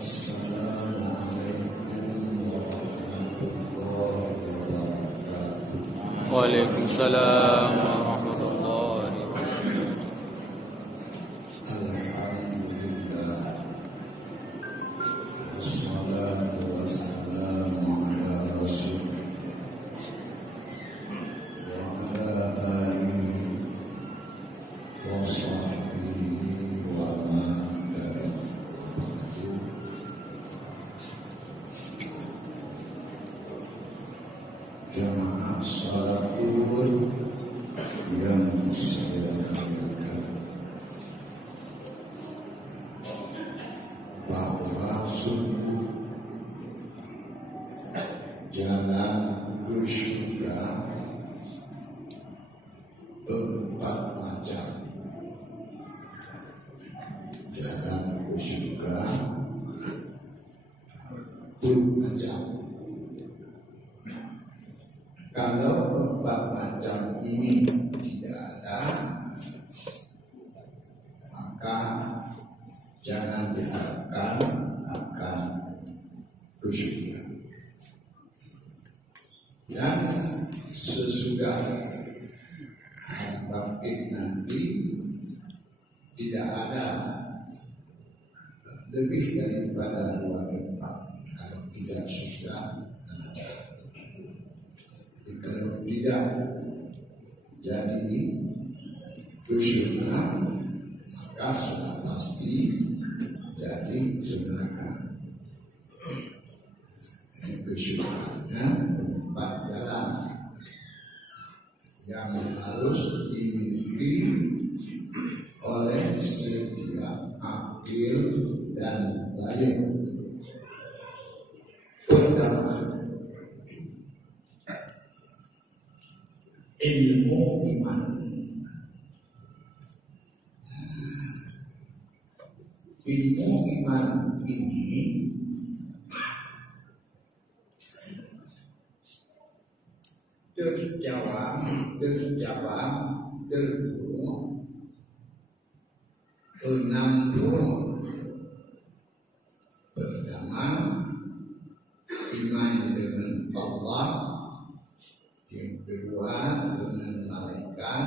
Waalaikumsalam warahmatullahi wabarakatuh. Alhamdulillah, wassalatu wassalamu ala rasulillah wa ala alihi wa sahbihi wa man tabi'ahum. Jamaah salat zuhur yang saya muliakan, bahwa sungguh jalan ke surga empat macam. Jalan ke surga empat macam. Kalau empat macam ini tidak ada, maka jangan diharapkan akan surga. Dan sesudah hari bangkit nanti tidak ada lebih daripada dua tempat. Kalau tidak surga, kalau tidak jadi surga, maka sudah pasti jadi neraka. Surganya empat jalan yang harus dimiliki oleh setiap akil dan balik. Pertama, ilmu iman. Ilmu iman ini terjawab terhubung 6 furuk. Pertama, iman dengan Allah. Yang kedua, dengan malaikat.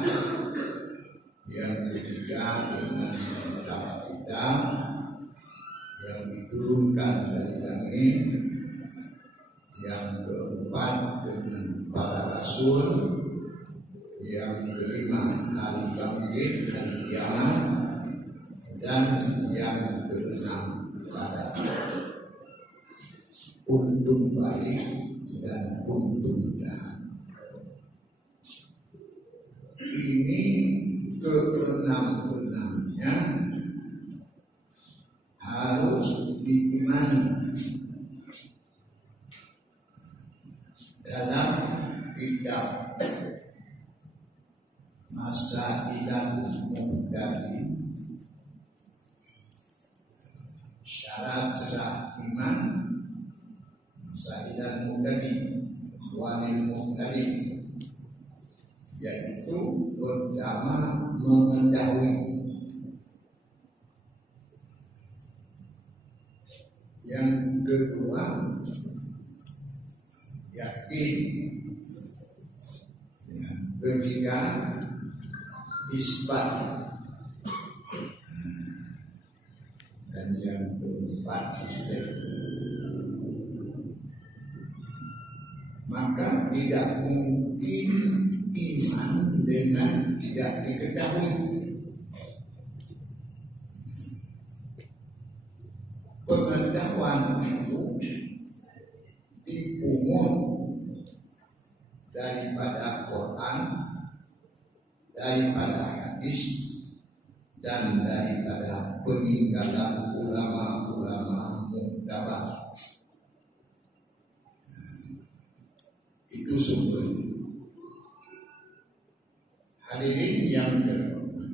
Yang ketiga, dengan kitab-kitab yang diturunkan dari langit. Yang keempat, dengan para rasul. Yang kelima, hari bangkit, hari kiamat. Dan yang keenam, pada untung baik dan untung jahat. Ini keenam-enamnya harus diimani. Dalam kitab Masailul Muhtadi, syarat sah iman, Masailul Muhtadi, Walil Muhtadi, yaitu pertama mengetahui, yang kedua yakin, yang ketiga isbat, dan yang keempat istighfar. Maka tidak mungkin iman dengan tidak diketahui. Pengetahuan itu dipungut daripada Quran, daripada hadis, dan daripada peninggalan ulama-ulama muktabar. Itu sumbernya. Hadirin yang terhormat,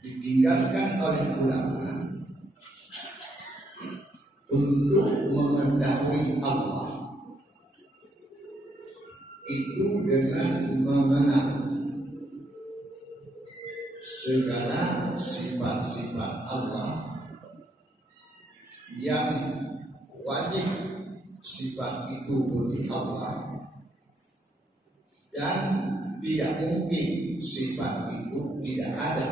ditinggalkan oleh ulama untuk mengetahui Allah itu dengan mengenal segala sifat-sifat Allah yang wajib sifat itu bagi Allah, dan tidak mungkin sifat itu tidak ada,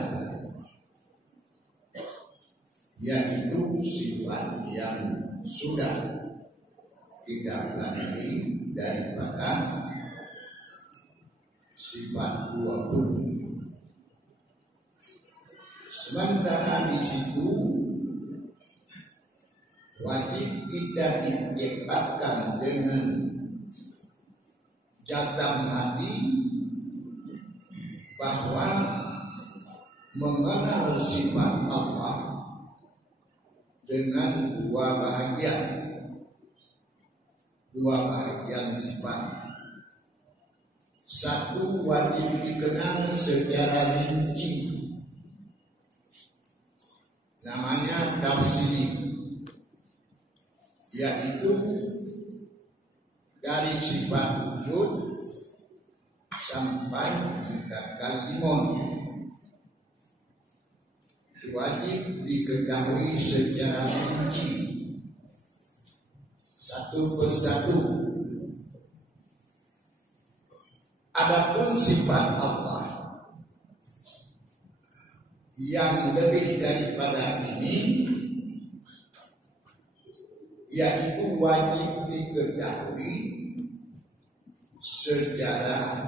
yaitu sifat yang sudah kita pelajari daripada sifat 20. Sementara di situ wajib kita iktikadkan dengan jazam hati bahwa mengenal sifat Allah dengan dua bahagian sifat. Satu, wajib dikenal secara rinci, namanya tafsir, yaitu dari sifat wujud sampai mutakallimun, wajib diketahui secara rinci satu persatu. Adapun sifat Allah yang lebih daripada ini, yaitu wajib diketahui secara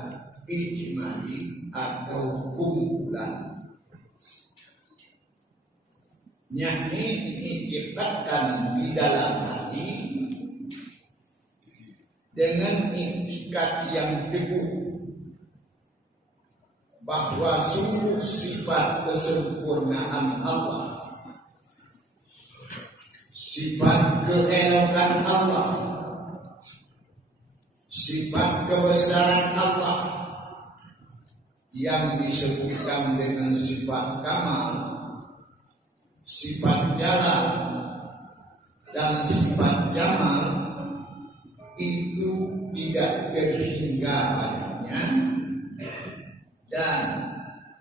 ijmali atau kumpulan, yakni diiktikadkan di dalam hati dengan iktikad yang teguh bahwa sungguh sifat kesempurnaan Allah, sifat keelokan Allah, sifat kebesaran Allah yang disebutkan dengan sifat kamal, sifat jalal, dan sifat jamal itu tidak terhingga padanya, dan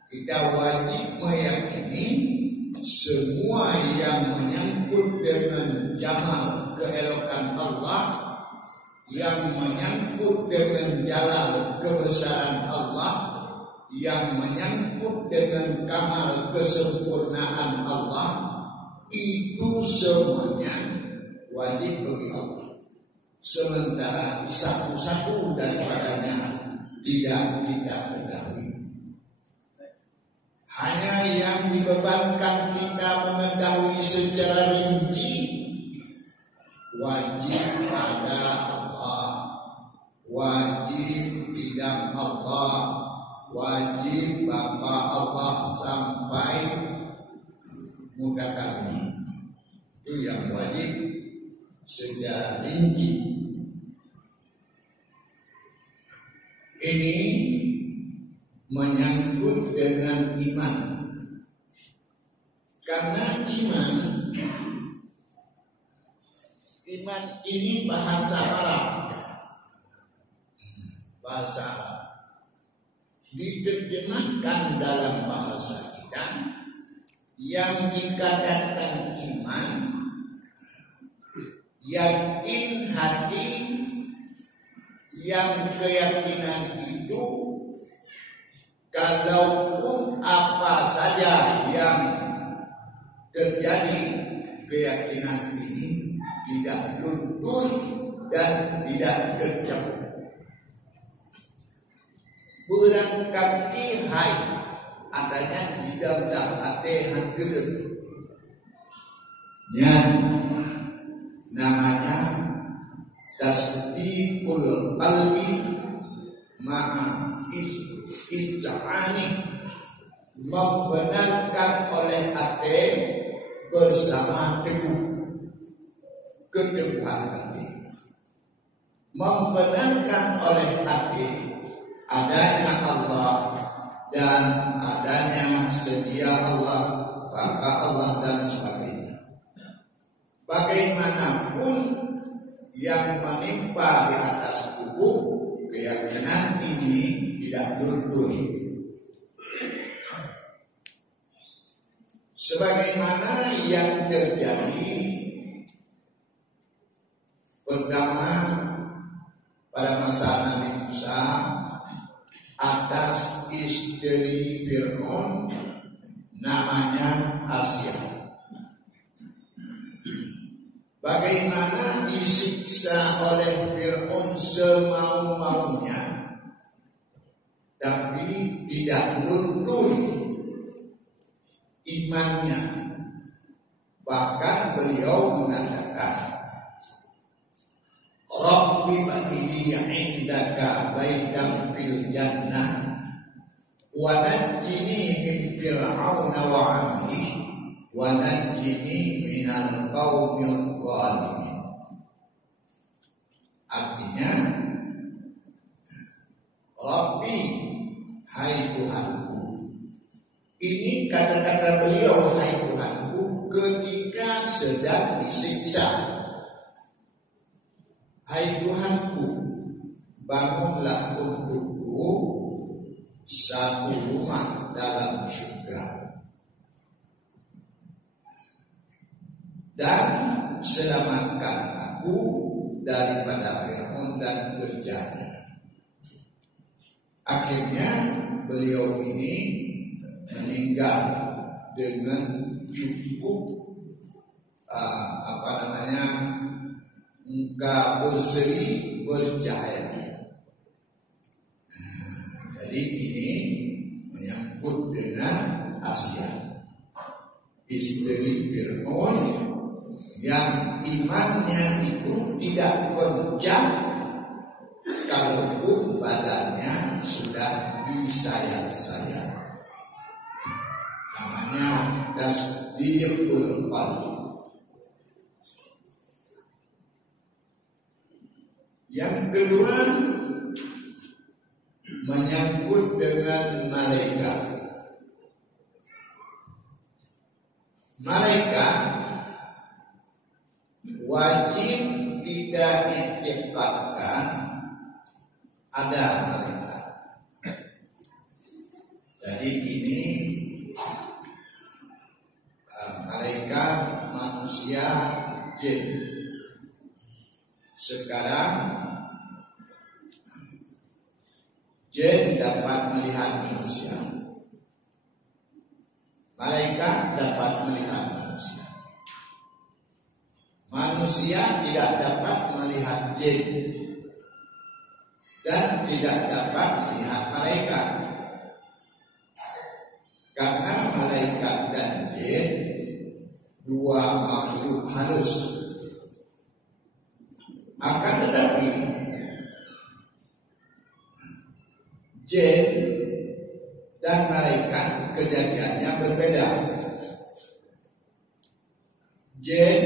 kita wajib meyakini semua yang menyangkut dengan jamal keelokan Allah, yang menyangkut dengan jalal kebesaran Allah, yang menyangkut dengan kamal kesempurnaan Allah, itu semuanya wajib bagi Allah. Sementara satu-satu daripadanya tidak kita ketahui. Hanya yang dibebankan kita mengetahui secara rinci, wajib ada Allah, wajib bidang Allah, wajib Bapa Allah sampai mutakallim. Itu yang wajib secara rinci. Ini menyangkut dengan iman, karena iman ini bahasa Arab, diterjemahkan dalam bahasa kita yang dikatakan iman, yakin hati, yang keyakinan itu kalaupun apa saja yang terjadi, keyakinan ini tidak luntur dan tidak tercabut. Berangkati hai adanya di dalam hati hanggeun. Yang namanya tasdiqul qalbi ma'a iz'ani, membenarkan oleh hati bersama teguh keteguhan hati, membenarkan oleh hati adanya Allah dan adanya sedia Allah, Bapa Allah dan sebagainya. Bagaimanapun yang menimpa di atas tubuh, keyakinan ini tidak luntur. sebagaimana yang terjadi pertama pada masa Nabi Musa atas istri Fir'aun namanya Asia. Bagaimana disiksa oleh Fir'aun semau-maunya, tapi tidak luntur imannya. Bahkan beliau mengatakan, Rabbi ba'ili indaka baitan fil jannah wa najjini min fir'auna wa 'amalihi wa najjini minal qaumil zalimin. Artinya, Rabbi, hai Tuhanku. Ini kata-kata beliau, hai Tuhanku, ketika sedang disiksa. Hai Tuhanku, bangunlah untukku satu rumah dalam surga dan selamatkan aku daripada Fir'aun dan kerjanya. Akhirnya beliau ini meninggal dengan cukup muka berseri bercahaya. Jadi ini menyangkut dengan Asia, istri Fir'aun yang imannya itu tidak kencang, kalaupun badannya sudah disayat-sayat. Namanya tasdiqul qalbi. Yang kedua menyangkut dengan malaikat. Malaikat wajib tidak diiktikadkan ada malaikat. Jadi ini malaikat, manusia, jin. Sekarang jin dapat melihat manusia, malaikat dapat melihat manusia. Manusia tidak dapat melihat jin dan tidak dapat melihat malaikat, karena malaikat dan jin dua makhluk halus. Akan tetapi jin dan malaikat kejadiannya berbeda. Jin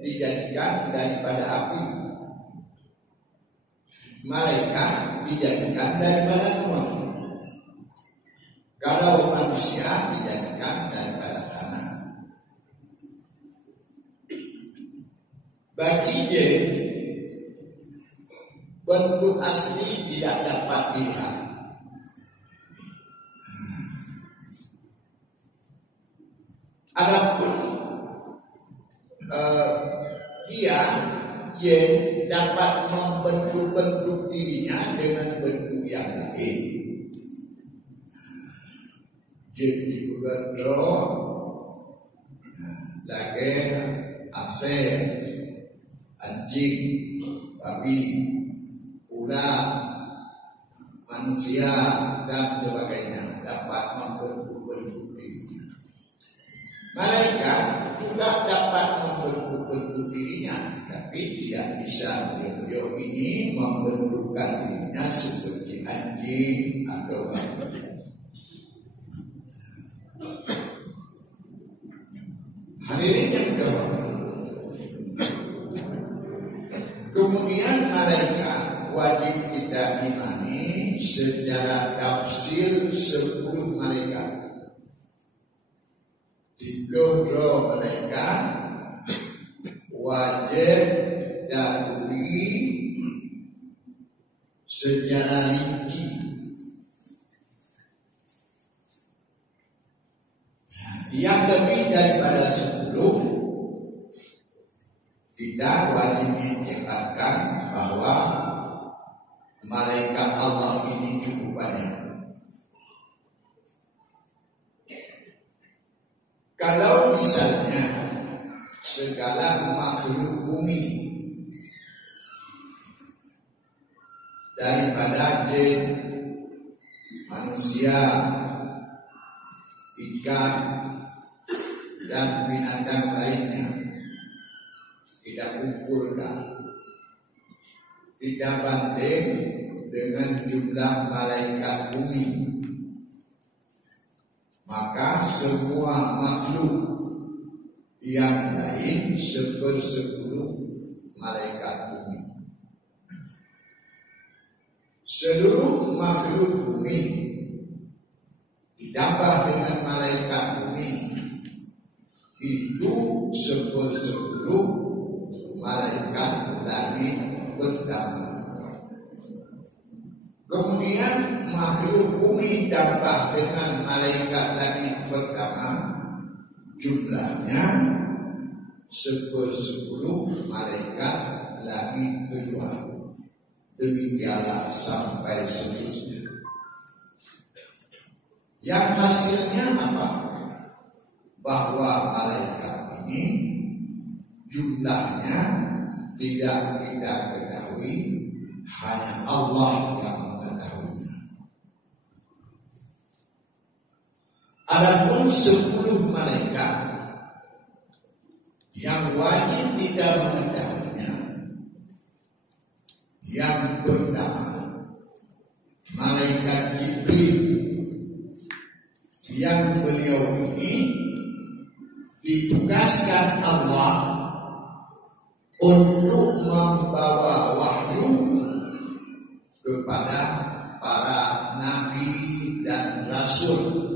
dijadikan daripada api, malaikat dijadikan daripada nur. Kalau manusia dijadikan daripada tanah. Bagi jin, bentuk asli tidak dapat dilihat. Adapun dia dapat membentuk dirinya dengan bentuk yang lain. Jin itu bentuk lagi aser, anjing, babi, ular, manusia dan sebagainya dapat membentuk dirinya. Malaikat juga dapat membentuk dirinya, tapi tidak bisa beliau ini membentukkan dirinya seperti anjing atau babi. Hadirin yang dihormati, kemudian malaikat wajib kita imani secara tafsir 10 malaikat. 3 roh malaikat wajib dahului secara rinci. Nah, yang lebih daripada 10, kita wajib mengingatkan bahwa malaikat Allah ini cukup banyak. Kalau misalnya segala makhluk bumi daripada jin, manusia, ikan, dan binatang lainnya kita kumpulkan, kita banding dengan jumlah malaikat bumi, maka semua makhluk yang lain 10 malaikat bumi. Seluruh makhluk bumi ditambah dengan malaikat bumi itu 10 malaikat langit pertama. Kemudian makhluk bumi tambah dengan malaikat langit pertama, jumlahnya 10 malaikat langit kedua. Demikianlah sampai seterusnya. Yang hasilnya apa? Bahwa malaikat ini jumlahnya tidak kita ketahui, hanya Allah yang mengetahuinya. Adapun 10 malaikat yang wajib kita mengetahuinya, yang pertama malaikat Jibril, yang beliau ini ditugaskan Allah untuk membawa wahyu kepada para nabi dan rasul.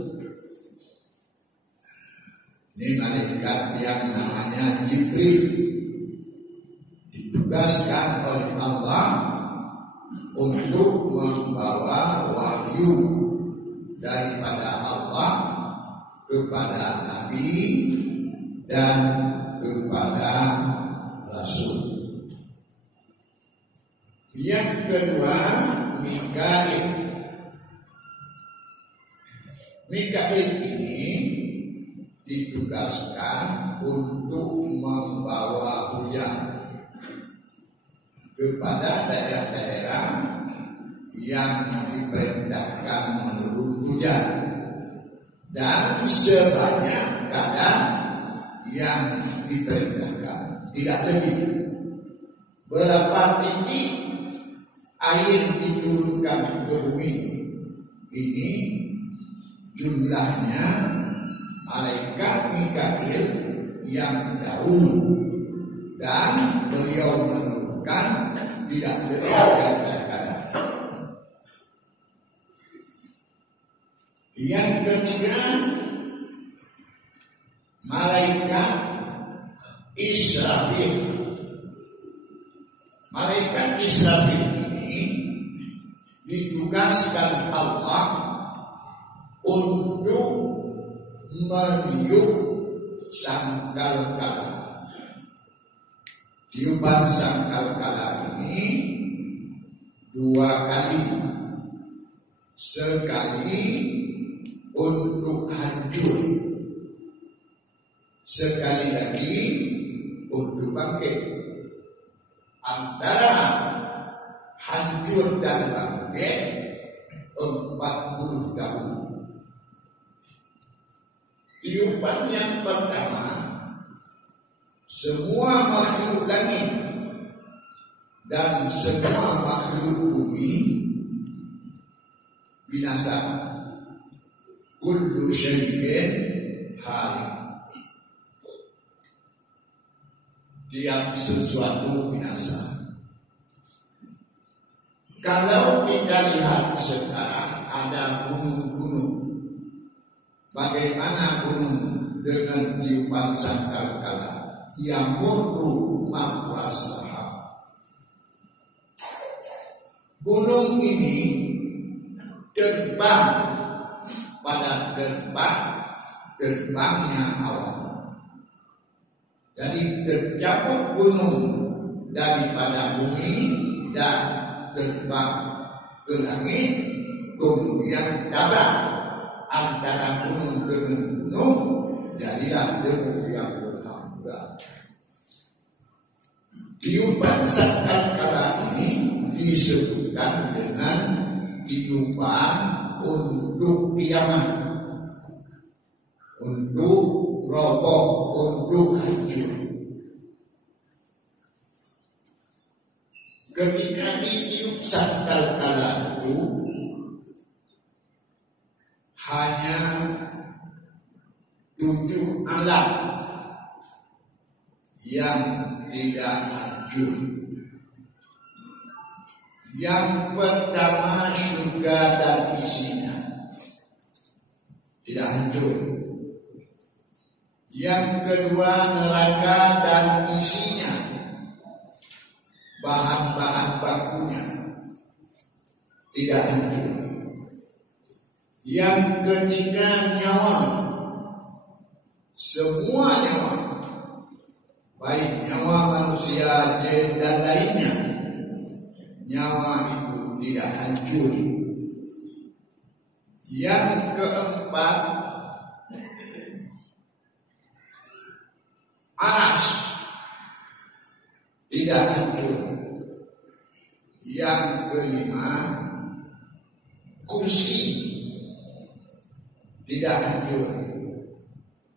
Ini malaikat yang namanya Jibril, ditugaskan oleh Allah untuk membawa wahyu daripada Allah kepada nabi dan kepada rasul. Yang kedua Mikail. Mikail ini ditugaskan untuk membawa hujan kepada daerah-daerah yang diperintahkan menurun hujan, dan sebanyak kadar yang diperintahkan, tidak lebih. Berapa titik air diturunkan ke bumi, ini jumlahnya malaikat Mikail yang tahu, dan beliau menurunkan tidak lebih dari kadar. Yang ketiga malaikat Israfil. Malaikat Israfil ini ditugaskan Allah untuk meniup sangkakala. Tiupan sangkakala ini 2 kali. Sekali untuk hancur, sekali lagi untuk bangkit. Antara hancur dan bangkit 40 tahun. Tiupan yang pertama, semua makhluk langit dan semua makhluk bumi binasa. Kullu syai'in halik. Tiap sesuatu binasa. Kalau kita lihat sekarang ada gunung-gunung, bagaimana gunung dengan tiupan sangkakala yang murdu mafasahab. Gunung ini terbang pada tempat terbangnya awan. Jadi tercabut gunung daripada bumi dan terbang ke langit, kemudian darat antara gunung dengan gunung, jadilah debu yang berhamburan. Tiupan sangkakala ini disebutkan dengan tiupan untuk kiamat, untuk roboh, untuk hancur. Ketika ditiup sangkakala itu hanya 7 alam yang tidak hancur. Yang pertama surga dan isinya tidak hancur. Yang kedua neraka dan isinya, bahan-bahan bakunya tidak hancur. Yang ketiga nyawa, semua nyawa, baik nyawa manusia, jin dan lainnya, nyawa itu tidak hancur. Yang keempat aras tidak hancur. Yang kelima kursi tidak hancur.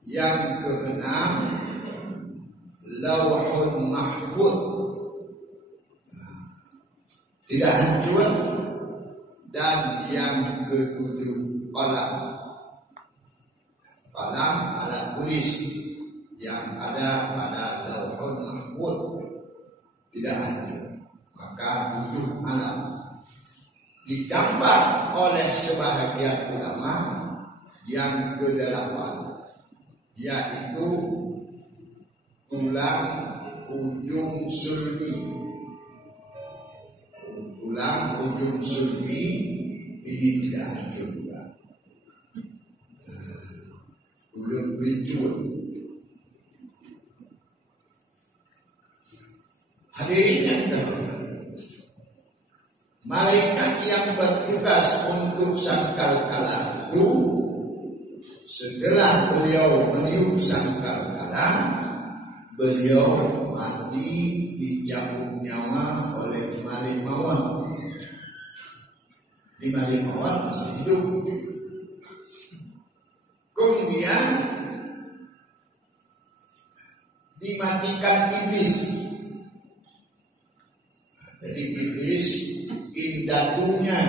Yang keenam Lauhul Mahfuz tidak hancur. Dan yang ketujuh qalam alat tulis yang ada pada Lauhul Mahfuz tidak hancur. Maka 7 alam ditambah oleh sebahagian ulama yang ke-8, yaitu tulang ujung sulbi. Tulang ujung sulbi ini tidak hancur juga. Tulang belicur. Hadirin yang terhormat, malaikat yang bertugas untuk sangkakala itu, setelah beliau meniup sangkakala, beliau mati dicabut nyawa oleh Malik Maut. Di Malik Maut masih hidup. Kemudian dimatikan iblis. Jadi iblis indatunya,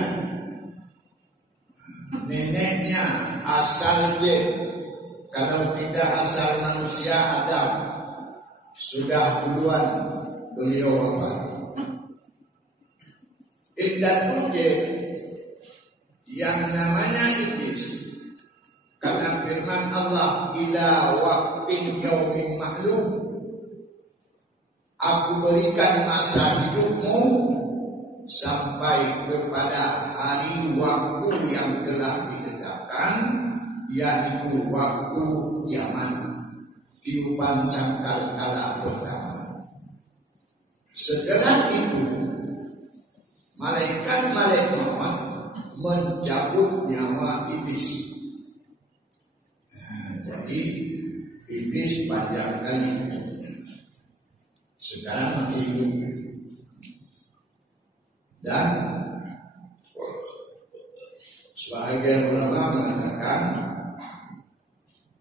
neneknya asal je, kalau tidak asal manusia Adam, sudah duluan beliau wafat. Indatu je yang namanya iblis, karena firman Allah, ila waqtin yaumin ma'lum, aku berikan masa hidupmu sampai kepada hari waktu yang telah ditetapkan, yaitu waktu kiamat, tiupan sangkakala pertama. Setelah itu malaikat maut mencabut nyawa iblis. Jadi iblis panjang kali, sekarang masih hidup. Dan sebagian ulama mengatakan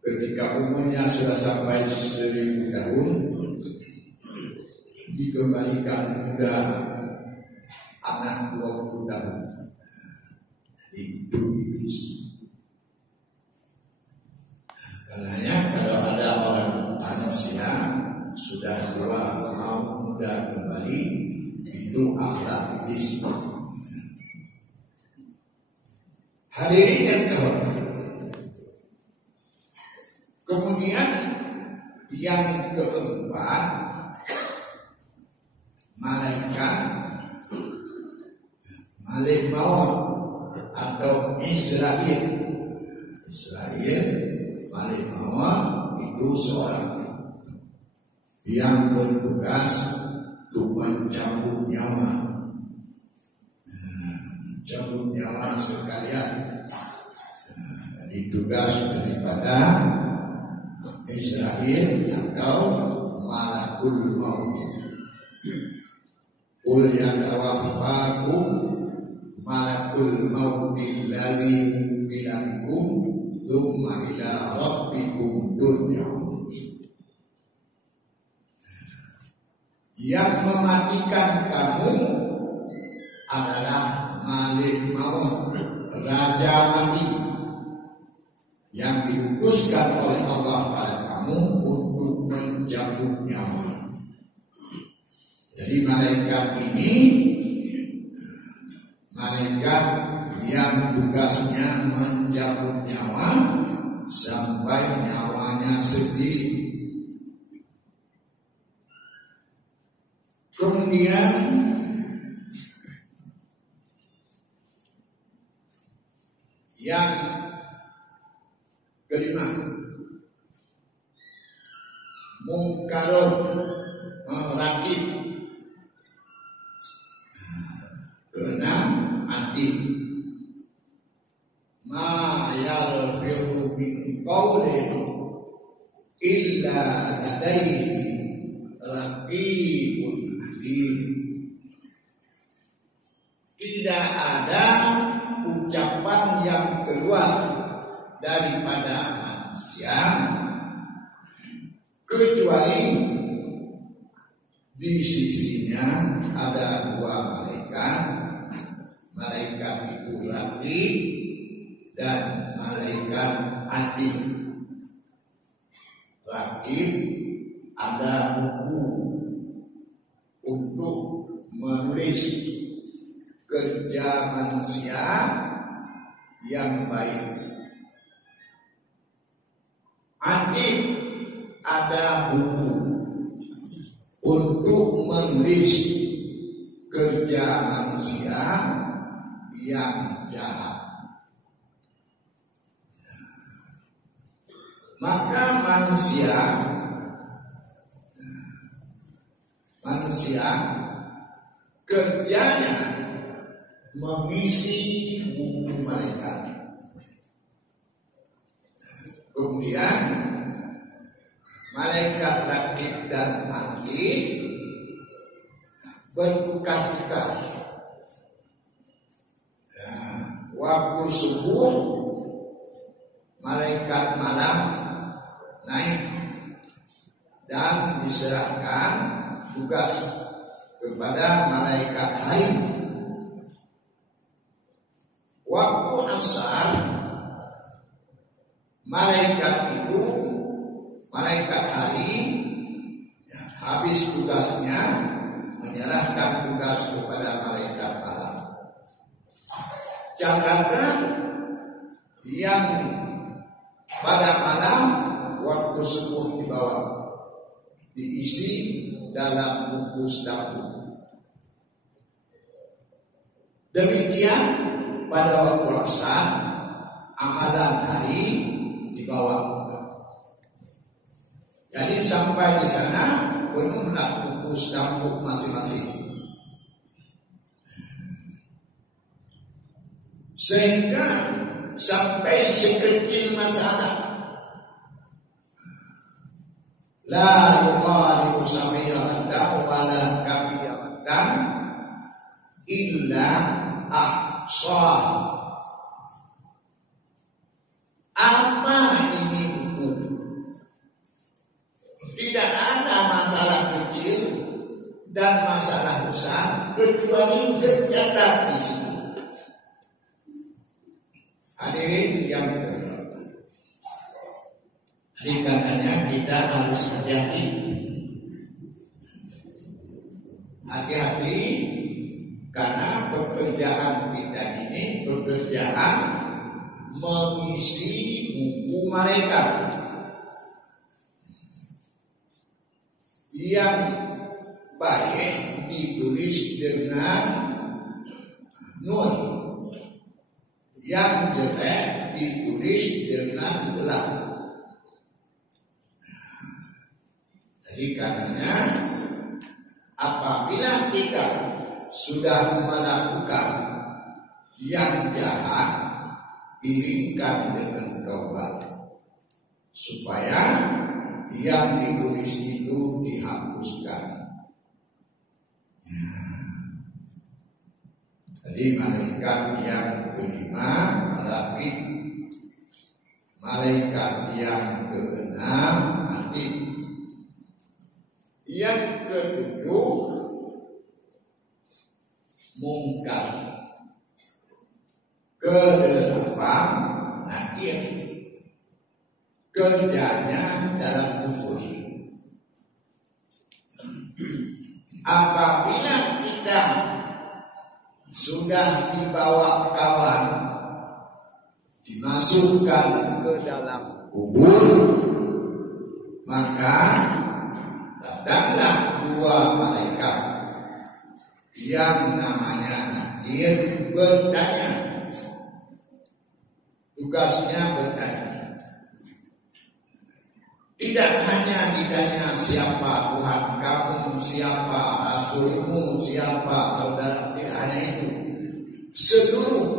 ketika umurnya sudah sampai 1000 tahun, dikembalikan muda, anak 20 tahun. Itu iblis. Karenanya kalau ada orang manusia sudah tua mau muda kembali, itu akhlak iblis. Hadirin yang terhormat, kemudian yang keempat, malaikat Malik Maut atau Israel, Malik seseorang yang bertugas untuk mencabut nyawa, sekalian. Ditugas daripada Israel atau malakul maut. Qul yatawaffakum malakul maut alladzi wukila bikum tsumma ila rabbikum turja'un. Yang mematikan kamu adalah Malik Maut, Raja Mati, yang diutuskan oleh Allah pada kamu untuk mencabut nyawa. Jadi malaikat ini malaikat yang tugasnya mencabut nyawa sampai nyawanya sendiri. Kemudian yang kelima, Munkarun Rakib. Keenam, Adil. Ma yalfiru min qawlin illa ladaihi raqibun atid. Tidak ada ucapan yang keluar daripada manusia kecuali di sisinya ada dua malaikat. Malaikat itu Raqib dan malaikat Atid. Raqib ada buku untuk menulis kerja manusia yang baik. Atid ada buku untuk menulis kerja manusia yang jahat. Maka manusia kerjanya mengisi buku malaikat. Kemudian malaikat Raqib dan Atid bertukar-tukar. Waktu subuh malaikat malam naik dan diserahkan tugas kepada malaikat hari. Waktu asar malaikat hari habis tugasnya menyerahkan tugas kepada malaikat malam. Catatan yang pada malam waktu subuh dibawa diisi dalam buku dapur. Demikian pada waktu asar amalan hari dibawa. Jadi sampai di sana penuhlah buku dapur masing-masing. Sehingga sampai sekecil masalah la yuqadiru samiyatan wa la kabiyatan illa ahsah. Apa ini hukum? Tidak ada masalah kecil dan masalah besar kecuali tercatat di sini. Hadirin yang terhormat, karenanya kita harus hati-hati karena pekerjaan kita ini pekerjaan mengisi buku malaikat yang baik ditulis dengan nur, yang jelek ditulis dengan gelap. Jadi karenanya apabila kita sudah melakukan yang jahat, iringkan dengan tobat supaya yang ditulis itu dihapuskan. Jadi malaikat yang kelima Raqib, malaikat yang keenam Atid, yang ketujuh Munkar, kedelapan Nakir, kerjanya dalam kubur. Apabila kita sudah dibawa kawan, dimasukkan ke dalam kubur, maka datanglah dua malaikat yang namanya Nakir bertanya. Tugasnya bertanya. Tidak hanya ditanya siapa Tuhan kamu, siapa Rasulmu, siapa saudara, tidak hanya itu. Seluruh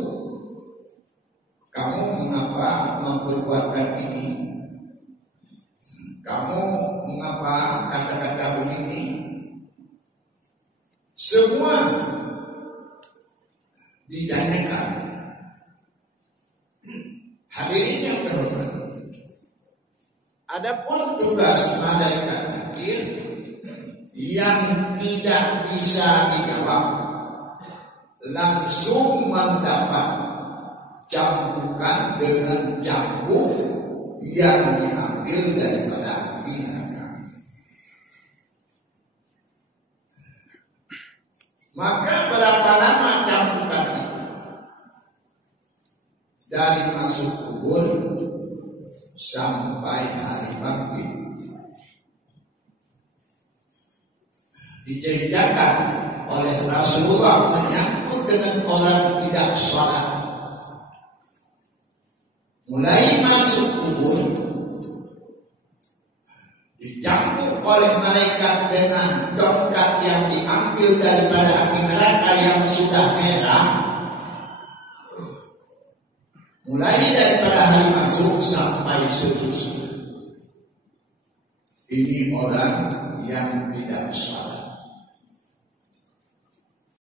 kamu mengapa memperbuatkan ini? Kamu mengapa kata-kata begini? Semua ditanyakan. Hadirin yang terhormat, adapun tugas malaikat Nakir yang tidak bisa dijawab, langsung mendapat cambukan dengan cambuk yang diambil daripada api neraka. Maka berapa lama cambukan itu? Dari masuk kubur sampai hari bangkit. Diceritakan oleh Rasulullah menyangkut dengan orang tidak salat. Mulai masuk kubur, dicambuk oleh malaikat dengan tongkat yang diambil daripada api neraka yang sudah merah. Mulai daripada hari masuk sampai seterusnya. Ini orang yang tidak salah.